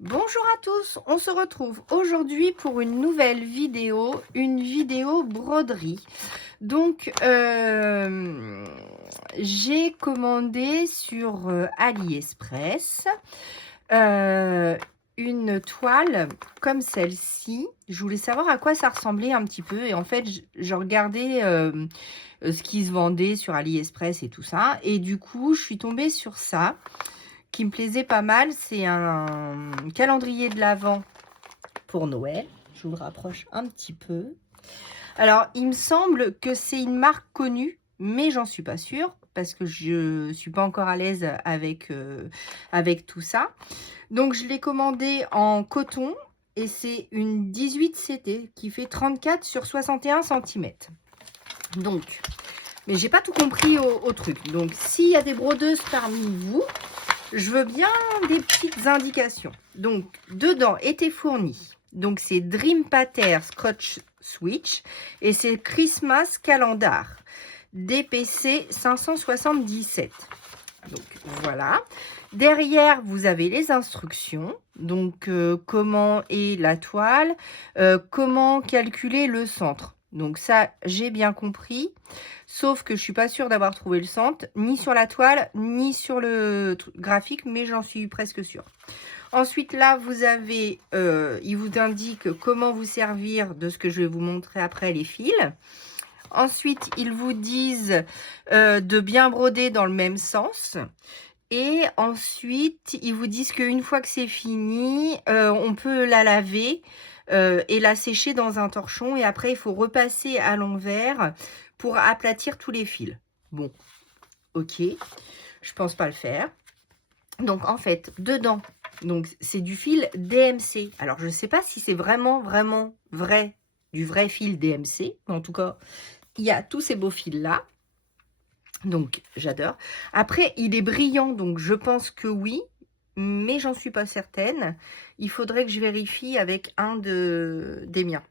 Bonjour à tous, on se retrouve aujourd'hui pour une nouvelle vidéo, une vidéo broderie. Donc, j'ai commandé sur AliExpress une toile comme celle-ci. Je voulais savoir à quoi ça ressemblait un petit peu et en fait, je regardais ce qui se vendait sur AliExpress et tout ça. Et du coup, je suis tombée sur ça qui me plaisait pas mal. C'est un calendrier de l'Avent pour Noël. Je vous le rapproche un petit peu. Alors, il me semble que c'est une marque connue, mais j'en suis pas sûre parce que je suis pas encore à l'aise avec, avec tout ça. Donc, je l'ai commandé en coton et c'est une 18 CT qui fait 34 sur 61 cm. Donc, mais j'ai pas tout compris au truc. Donc, s'il y a des brodeuses parmi vous, je veux bien des petites indications. Donc, dedans était fourni. Donc, c'est Dream Pattern Scotch Switch et c'est Christmas Calendar DPC 577. Donc, voilà. Derrière, vous avez les instructions. Donc, comment est la toile, comment calculer le centre. Donc, ça, j'ai bien compris. Sauf que je suis pas sûre d'avoir trouvé le centre, ni sur la toile, ni sur le graphique, mais j'en suis presque sûre. Ensuite, là, vous avez, il vous indique comment vous servir de ce que je vais vous montrer après, les fils. Ensuite, ils vous disent de bien broder dans le même sens. Et ensuite, ils vous disent qu'une fois que c'est fini, on peut la laver et la sécher dans un torchon. Et après, il faut repasser à l'envers pour aplatir tous les fils. Bon, ok, je pense pas le faire. Donc, en fait, dedans, donc c'est du fil DMC. Alors, je ne sais pas si c'est vraiment vrai, du vrai fil DMC. Mais en tout cas, il y a tous ces beaux fils-là. Donc, j'adore. Après, il est brillant, donc je pense que oui, mais j'en suis pas certaine. Il faudrait que je vérifie avec un des miens.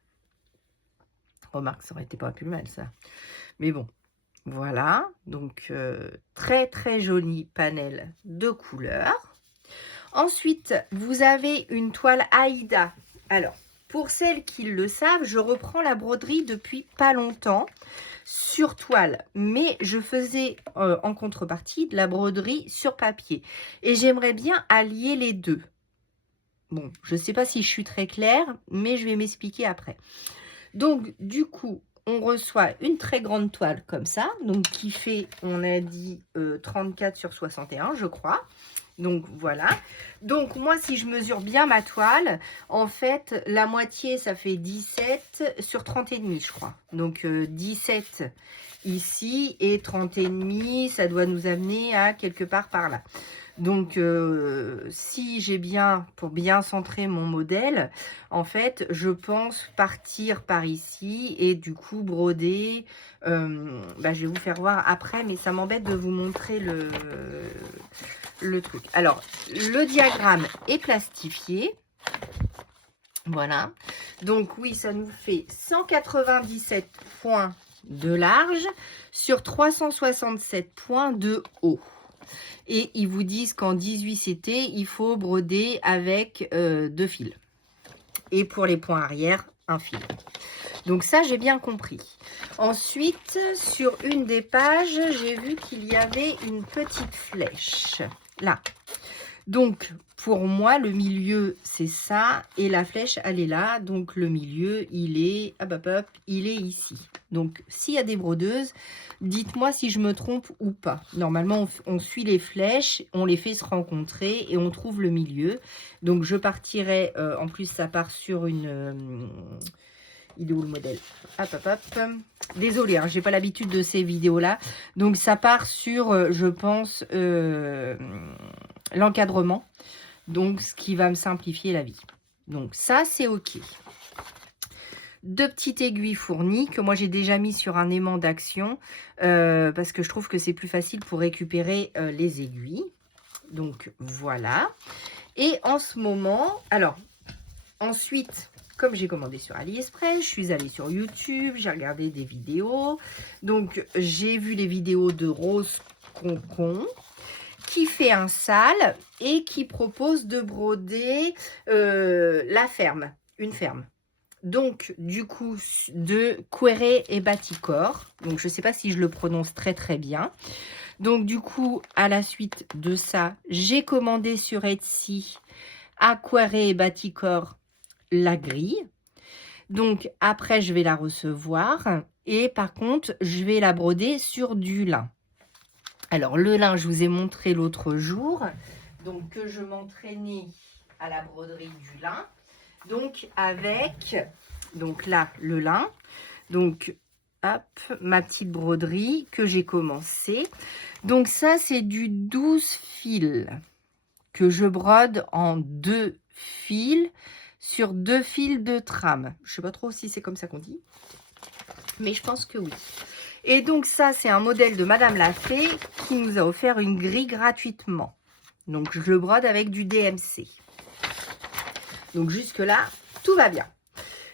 Remarque, ça aurait été pas plus mal, ça. Mais bon, voilà. Donc, très joli panel de couleurs. Ensuite, vous avez une toile Aïda. Alors, pour celles qui le savent, je reprends la broderie depuis pas longtemps sur toile, mais je faisais en contrepartie de la broderie sur papier et j'aimerais bien allier les deux. Bon, je ne sais pas si je suis très claire, mais je vais m'expliquer après. Donc, du coup, on reçoit une très grande toile comme ça, donc qui fait, on a dit 34 sur 61, je crois. Donc, voilà. Donc, moi, si je mesure bien ma toile, en fait, la moitié, ça fait 17 sur 30 et demi, je crois. Donc, 17 ici et 30 et demi, ça doit nous amener à quelque part par là. Donc, si j'ai bien, pour bien centrer mon modèle, en fait, je pense partir par ici et du coup broder. Je vais vous faire voir après, mais ça m'embête de vous montrer le truc. Alors, le diagramme est plastifié. Voilà. Donc, oui, ça nous fait 197 points de large sur 367 points de haut. Et ils vous disent qu'en 18 CT, il faut broder avec 2 fils. Et pour les points arrière, un fil. Donc ça, j'ai bien compris. Ensuite, sur une des pages, j'ai vu qu'il y avait une petite flèche. Là. Donc, pour moi, le milieu, c'est ça. Et la flèche, elle est là. Donc, le milieu, il est, il est ici. Donc, s'il y a des brodeuses, dites-moi si je me trompe ou pas. Normalement, on suit les flèches, on les fait se rencontrer et on trouve le milieu. Donc, je partirai, en plus, ça part sur une... il est où le modèle? Désolée, hein, j'ai pas l'habitude de ces vidéos-là. Donc, ça part sur, je pense, l'encadrement. Donc, ce qui va me simplifier la vie. Donc, ça, c'est OK. 2 petites aiguilles fournies que moi, j'ai déjà mis sur un aimant d'action parce que je trouve que c'est plus facile pour récupérer les aiguilles. Donc, voilà. Et en ce moment, alors, ensuite, comme j'ai commandé sur AliExpress, je suis allée sur YouTube, j'ai regardé des vidéos. Donc, j'ai vu les vidéos de Rose Concon qui fait un sale et qui propose de broder la ferme, une ferme. Donc, du coup, de Quéré et Batikor. Donc, je ne sais pas si je le prononce très très bien. Donc, du coup, à la suite de ça, j'ai commandé sur Etsy à Quéré et Batikor la grille. Donc, après, je vais la recevoir. Et par contre, je vais la broder sur du lin. Alors, le lin, je vous ai montré l'autre jour. Donc, que je m'entraînais à la broderie du lin. Donc, avec, donc là, le lin. Donc, hop, ma petite broderie que j'ai commencé. Donc, ça, c'est du 12 fils que je brode en 2 fils sur 2 fils de trame. Je ne sais pas trop si c'est comme ça qu'on dit, mais je pense que oui. Et donc, ça, c'est un modèle de Madame Lafay qui nous a offert une grille gratuitement. Donc, je le brode avec du DMC. Donc, jusque-là, tout va bien.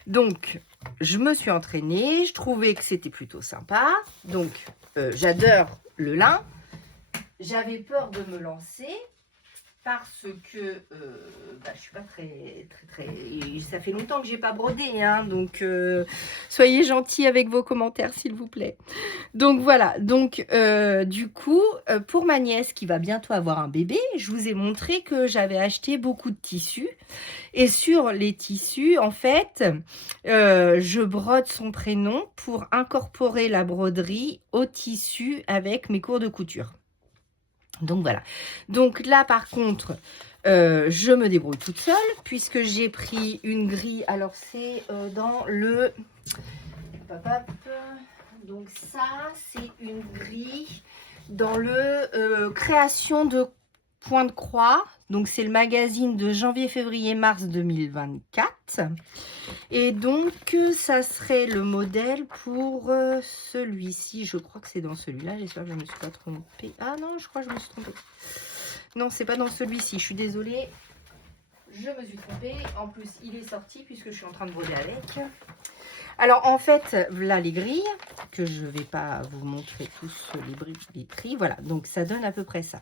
Donc, je me suis entraînée. Je trouvais que c'était plutôt sympa. Donc, j'adore le lin. J'avais peur de me lancer parce que je suis pas très. Ça fait longtemps que j'ai pas brodé, hein, donc soyez gentils avec vos commentaires, s'il vous plaît. Donc voilà, donc du coup, pour ma nièce qui va bientôt avoir un bébé, je vous ai montré que j'avais acheté beaucoup de tissus. Et sur les tissus, en fait, je brode son prénom pour incorporer la broderie au tissu avec mes cours de couture. Donc voilà. Donc là, par contre, je me débrouille toute seule puisque j'ai pris une grille. Alors, c'est dans le... Donc ça, c'est une grille dans le création de point de croix. Donc, c'est le magazine de janvier, février, mars 2024. Et donc, ça serait le modèle pour celui-ci. Je crois que c'est dans celui-là. J'espère que je ne me suis pas trompée. Ah non, je crois que je me suis trompée. Non, c'est pas dans celui-ci. Je suis désolée. Je me suis trompée. En plus, il est sorti puisque je suis en train de broder avec. Alors, en fait, là, les grilles, que je ne vais pas vous montrer tous les prix. Voilà, donc ça donne à peu près ça.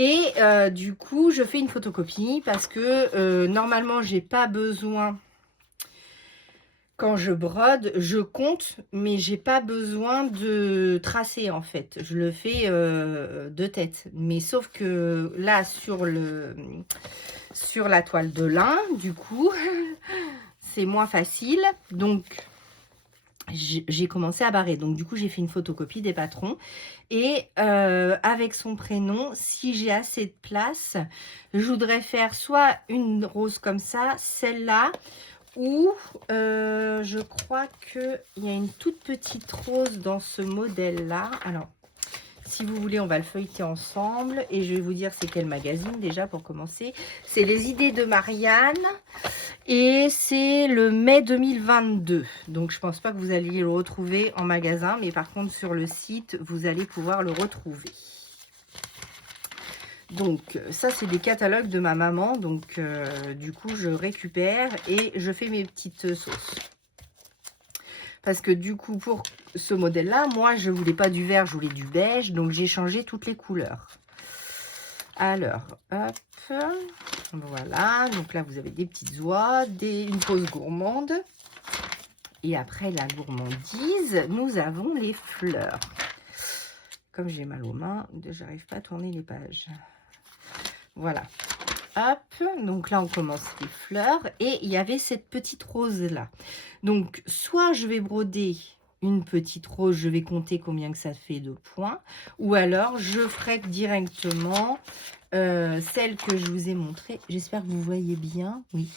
Et du coup, je fais une photocopie parce que normalement, j'ai pas besoin, quand je brode, je compte, mais j'ai pas besoin de tracer en fait. Je le fais de tête. Mais sauf que là, sur la toile de lin, du coup, c'est moins facile. Donc, j'ai commencé à barrer. Donc, du coup, j'ai fait une photocopie des patrons. Et avec son prénom, si j'ai assez de place, je voudrais faire soit une rose comme ça, celle-là, ou je crois qu'il y a une toute petite rose dans ce modèle-là. Alors, si vous voulez, on va le feuilleter ensemble. Et je vais vous dire c'est quel magazine déjà pour commencer. C'est Les Idées de Marianne. Et c'est le mai 2022. Donc, je ne pense pas que vous alliez le retrouver en magasin. Mais par contre, sur le site, vous allez pouvoir le retrouver. Donc, ça, c'est des catalogues de ma maman. Donc, du coup, je récupère et je fais mes petites sauces. Parce que du coup, pour ce modèle-là, moi, je ne voulais pas du vert, je voulais du beige. Donc, j'ai changé toutes les couleurs. Alors, hop. Voilà. Donc là, vous avez des petites oies, une pause gourmande. Et après la gourmandise, nous avons les fleurs. Comme j'ai mal aux mains, j'arrive pas à tourner les pages. Voilà. Hop, donc là on commence les fleurs et il y avait cette petite rose là. Donc soit je vais broder une petite rose, je vais compter combien que ça fait de points, ou alors je ferai directement celle que je vous ai montrée. J'espère que vous voyez bien. Oui,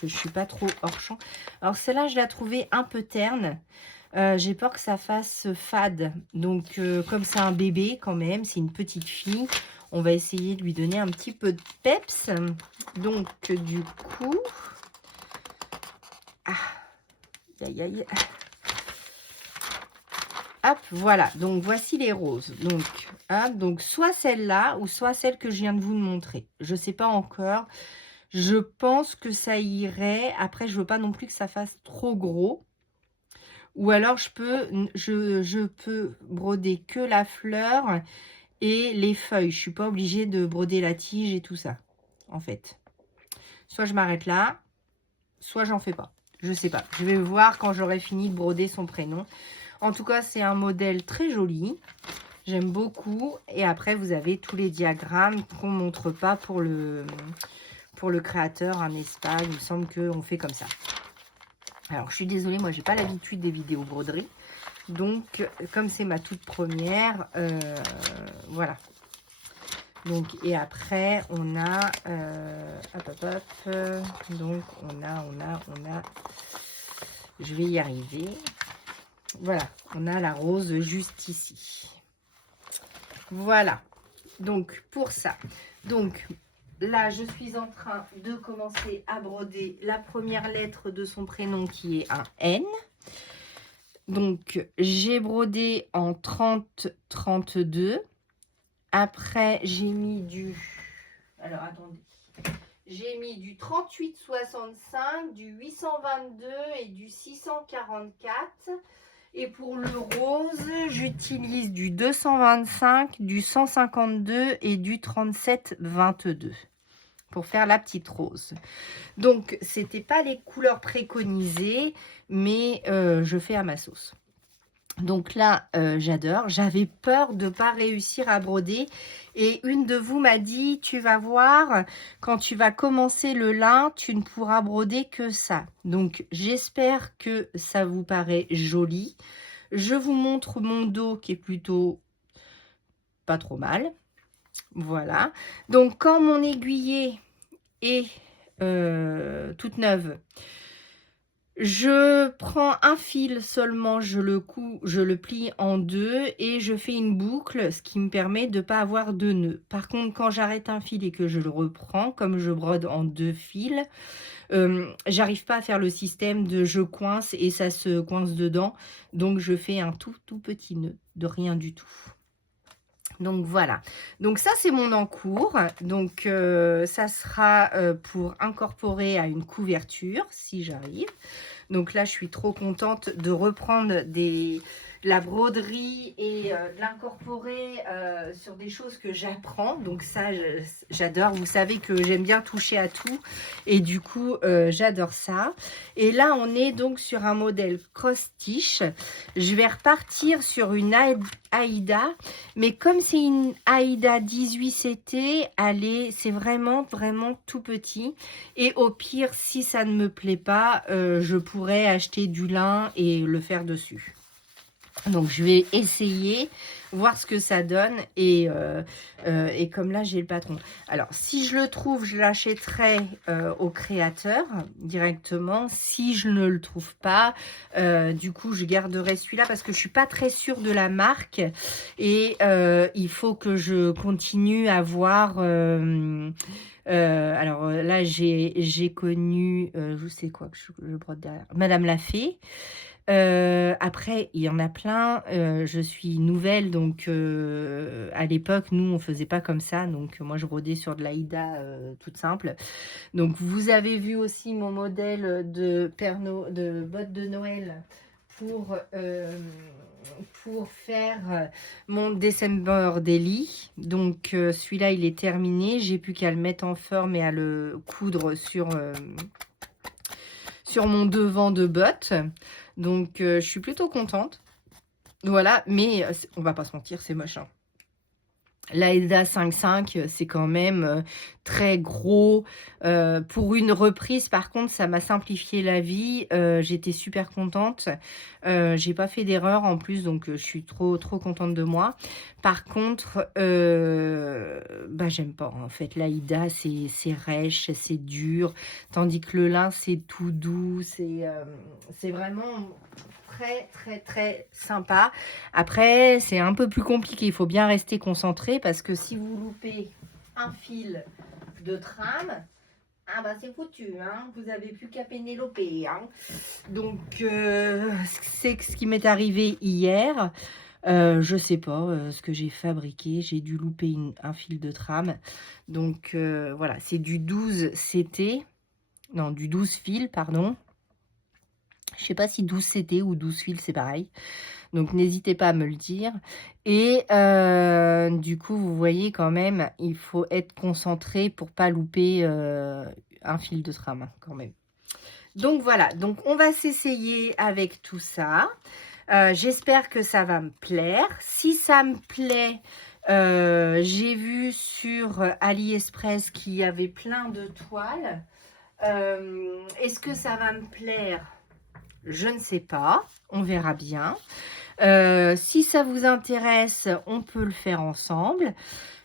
je ne suis pas trop hors champ. Alors celle-là, je l'ai trouvée un peu terne. J'ai peur que ça fasse fade. Donc comme c'est un bébé quand même, c'est une petite fille. On va essayer de lui donner un petit peu de peps. Donc, du coup... Aïe, aïe. Hop, voilà. Donc, voici les roses. Donc, hop, donc soit celle-là ou soit celle que je viens de vous montrer. Je ne sais pas encore. Je pense que ça irait. Après, je ne veux pas non plus que ça fasse trop gros. Ou alors, je peux broder que la fleur et les feuilles. Je suis pas obligée de broder la tige et tout ça, en fait. Soit je m'arrête là, soit j'en fais pas. Je sais pas. Je vais voir quand j'aurai fini de broder son prénom. En tout cas, c'est un modèle très joli. J'aime beaucoup. Et après, vous avez tous les diagrammes qu'on ne montre pas pour le créateur, hein, n'est-ce pas? Il me semble qu'on fait comme ça. Alors, je suis désolée, moi, j'ai pas l'habitude des vidéos broderie. Donc, comme c'est ma toute première, voilà. Donc, et après, on a, donc, on a, je vais y arriver. Voilà, on a la rose juste ici. Voilà, donc, pour ça. Donc, là, je suis en train de commencer à broder la première lettre de son prénom qui est un N. Donc, j'ai brodé en 30-32. Après, j'ai mis du... Alors, attendez. J'ai mis du 38-65, du 822 et du 644. Et pour le rose, j'utilise du 225, du 152 et du 37-22 pour faire la petite rose. Donc, c'était pas les couleurs préconisées, mais je fais à ma sauce. Donc là, j'adore. J'avais peur de ne pas réussir à broder. Et une de vous m'a dit, tu vas voir, quand tu vas commencer le lin, tu ne pourras broder que ça. Donc, j'espère que ça vous paraît joli. Je vous montre mon dos qui est plutôt pas trop mal. Voilà. Donc, quand mon aiguillée est toute neuve, je prends un fil seulement, je le plie en deux et je fais une boucle, ce qui me permet de ne pas avoir de nœuds. Par contre, quand j'arrête un fil et que je le reprends, comme je brode en deux fils, j'arrive pas à faire le système de je coince et ça se coince dedans. Donc, je fais un tout petit nœud de rien du tout. Donc voilà, donc ça c'est mon encours, donc ça sera pour incorporer à une couverture si j'arrive. Donc là je suis trop contente de reprendre la broderie et de l'incorporer sur des choses que j'apprends. Donc ça j'adore, vous savez que j'aime bien toucher à tout et du coup j'adore ça. Et là on est donc sur un modèle cross-stitch. Je vais repartir sur une Aïda, mais comme c'est une Aïda 18 CT, c'est vraiment tout petit. Et au pire, si ça ne me plaît pas, je pourrais acheter du lin et le faire dessus. Donc, je vais essayer, voir ce que ça donne. Et comme là, j'ai le patron. Alors, si je le trouve, je l'achèterai au créateur directement. Si je ne le trouve pas, du coup, je garderai celui-là parce que je suis pas très sûre de la marque. Et il faut que je continue à voir... alors là, j'ai connu... je sais quoi que je brode derrière. Madame Lafay. Après, il y en a plein. Je suis nouvelle, donc à l'époque, nous, on faisait pas comme ça. Donc, moi, je brodais sur de l'Aïda toute simple. Donc, vous avez vu aussi mon modèle de bottes de Noël pour faire mon December Daily. Donc, celui-là, il est terminé. J'ai plus qu'à le mettre en forme et à le coudre sur mon devant de bottes. Donc, je suis plutôt contente. Voilà, mais on va pas se mentir, c'est moche. Hein. L'Aïda 5.5, c'est quand même très gros. Pour une reprise, par contre, ça m'a simplifié la vie. J'étais super contente. J'ai pas fait d'erreur en plus, donc je suis trop contente de moi. Par contre, j'aime pas. En fait, l'Aïda, c'est rêche, c'est dur. Tandis que le lin, c'est tout doux. C'est vraiment... très sympa. Après, c'est un peu plus compliqué. Il faut bien rester concentré parce que si vous loupez un fil de trame, c'est foutu. Hein, vous avez plus qu'à Pénélope. Hein. Donc, c'est ce qui m'est arrivé hier. Je sais pas ce que j'ai fabriqué. J'ai dû louper un fil de trame. Donc, voilà. C'est du 12 CT. Non, du 12 fils, pardon. Je sais pas si 12 CT ou 12 fils, c'est pareil. Donc n'hésitez pas à me le dire et du coup, vous voyez quand même, il faut être concentré pour pas louper, un fil de trame, hein, quand même. Donc voilà, donc on va s'essayer avec tout ça. J'espère que ça va me plaire. Si ça me plaît, j'ai vu sur AliExpress qu'il y avait plein de toiles. Est-ce que ça va me plaire? Je ne sais pas, on verra bien. Si ça vous intéresse, on peut le faire ensemble.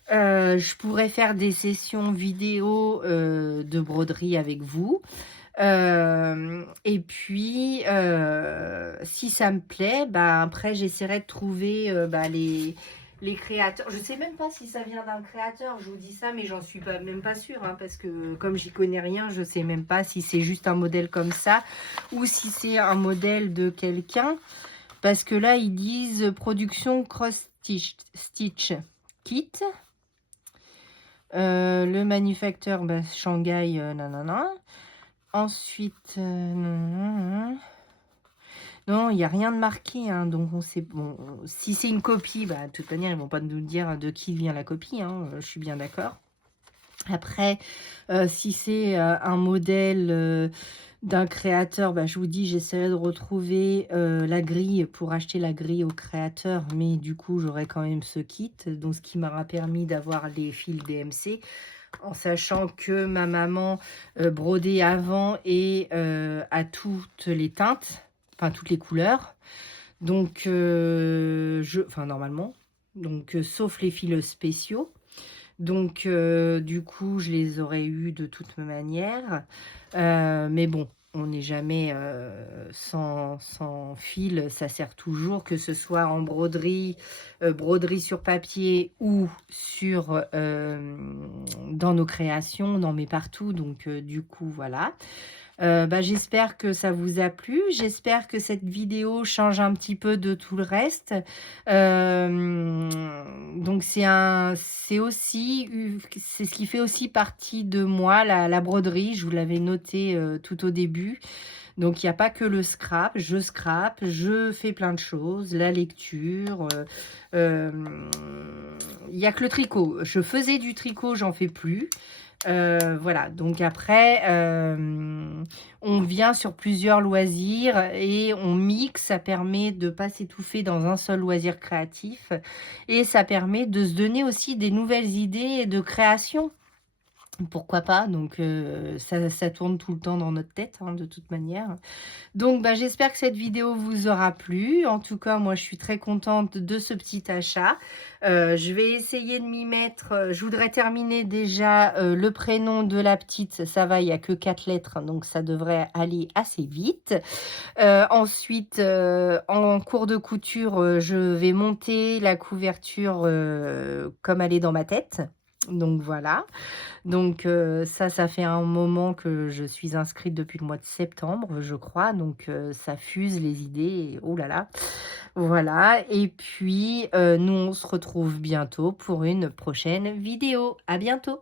Je pourrais faire des sessions vidéo de broderie avec vous. Et puis, si ça me plaît, bah, après j'essaierai de trouver, bah, les créateurs. Je sais même pas si ça vient d'un créateur, je vous dis ça, mais j'en suis pas même pas sûre, hein, parce que comme j'y connais rien, je sais même pas si c'est juste un modèle comme ça ou si c'est un modèle de quelqu'un. Parce que là, ils disent production cross stitch kit. Le manufacteur, bah, Shanghai, nanana. Ensuite, non, il n'y a rien de marqué, hein, donc on sait. Bon, si c'est une copie, bah, de toute manière, ils vont pas nous dire de qui vient la copie, hein, je suis bien d'accord. Après, si c'est un modèle d'un créateur, bah, je vous dis, j'essaierai de retrouver la grille pour acheter la grille au créateur, mais du coup, j'aurai quand même ce kit, donc ce qui m'aura permis d'avoir les fils DMC, en sachant que ma maman brodait avant et à toutes les teintes, enfin toutes les couleurs, donc enfin normalement, donc sauf les fils spéciaux. Donc, du coup, je les aurais eus de toute manière. Mais bon, on n'est jamais sans fil. Ça sert toujours, que ce soit en broderie, broderie sur papier ou sur, dans nos créations. On en met partout. Donc, du coup, voilà. Bah, j'espère que ça vous a plu. J'espère que cette vidéo change un petit peu de tout le reste. Donc c'est aussi, c'est ce qui fait aussi partie de moi, la broderie. Je vous l'avais noté tout au début. Donc il n'y a pas que le scrap. Je fais plein de choses, la lecture. Il n'y a que le tricot. Je faisais du tricot, j'en fais plus. Voilà, donc après, on vient sur plusieurs loisirs et on mixe. Ça permet de ne pas s'étouffer dans un seul loisir créatif et ça permet de se donner aussi des nouvelles idées de création. Pourquoi pas? Donc ça tourne tout le temps dans notre tête, hein, de toute manière. Donc bah, j'espère que cette vidéo vous aura plu. En tout cas, moi je suis très contente de ce petit achat. Je vais essayer de m'y mettre. Je voudrais terminer déjà le prénom de la petite. Ça va, il n'y a que 4 lettres, donc ça devrait aller assez vite. Ensuite, en cours de couture, je vais monter la couverture comme elle est dans ma tête. Donc voilà. Donc ça fait un moment que je suis inscrite depuis le mois de septembre, je crois. Donc ça fuse les idées. Oh là là. Voilà. Et puis nous, on se retrouve bientôt pour une prochaine vidéo. À bientôt.